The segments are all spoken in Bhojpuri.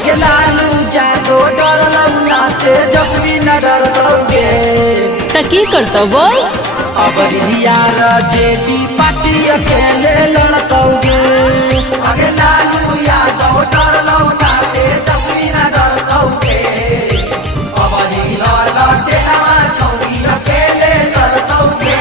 अकेला जादो डर लौना तेजस्वी न डर लोगे त की करता बोल। अब यार जेडी पार्टी अकेले लड़तोगे अकेला जादो डर लौना तेजस्वी न डर लोगे अब लड़ते नवा छौरी अकेले लड़तोगे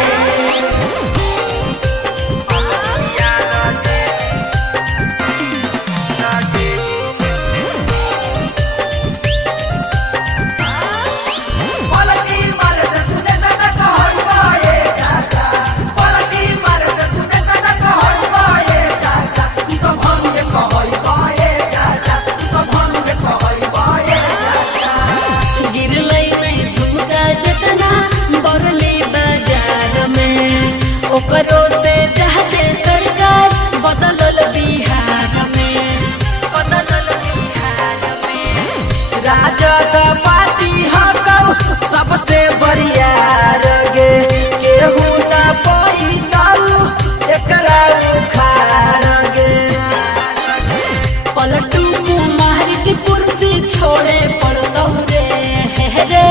ओकरो से चाहते सरकार बदलल बिहार में राजद पार्टी हकौ सबसे बढ़िया गे केहू न पैतौ एकरा उखाड़ गे पलटू कुमार की कुर्सी छोड़े पड़तौ रे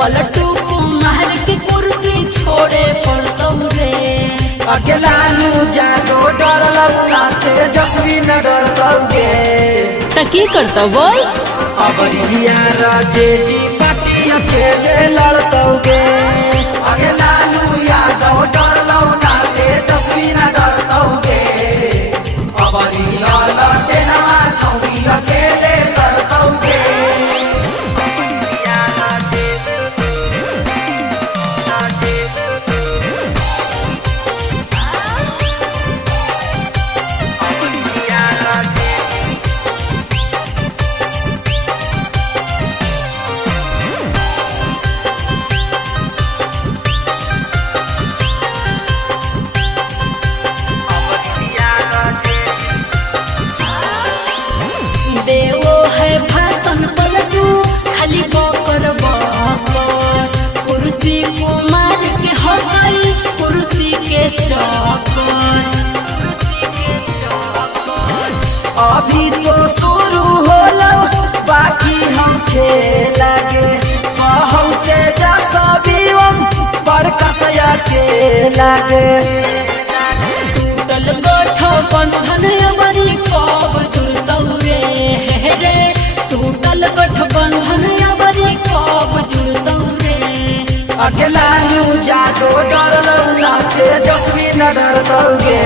पलटू कुमार की कुर्सी छोड़े पड़तौ रे अकेला जादो डर लौना तेजस्वी न डर लोगे त की करता बोल। अब यार जेडी पार्टी अकेले लड़तोगे अकेला जादो डर लौना तेजस्वी न डर लोगे अब लड़ते नवा छौरी अकेले लड़तोगे देवो है भाषण पलटू खाली बकर कुर्सी कुमार के हो गई कुर्सी के चौकर अभी तो शुरू होलो बाकी हम खेला गे कहौ तेजस्वी बड़का सया के लागे टूटल गोठो बंधन अबरी कब जुड़तौ रे टूटल गठबंधन अबरी कब जुड़तौ रे अकेला जादो डर लौना तेजस्वी न डर लोगे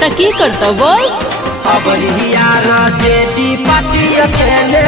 त की करता बोल। अब यार जेडी पार्टी अकेले